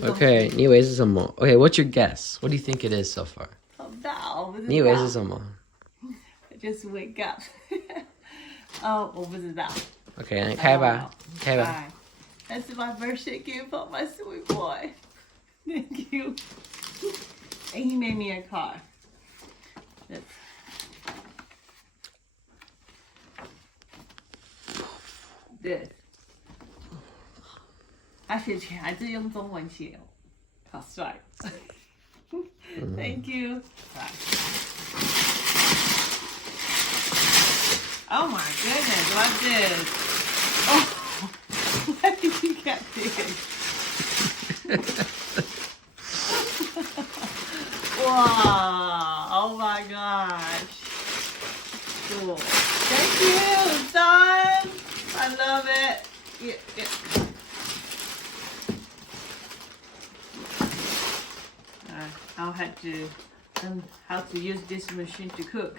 Okay, 你以为是什么 ？Okay, what's your guess? What do you think it is so far? 好大哦，我不知道。你以为是什么 ？Just wake up 。哦，我不知道。Okay, 来开吧，开吧。That's my birthday gift for my sweet boy. Thank you. And he made me a card. This. 他写起来是用中文写哦，好帅。Thank you. Oh my goodness, what's this? Oh, why did you get this? Wow, oh my gosh. Cool. Thank you, son. I love it. Yeah. I'll have to learn how to use this machine to cook.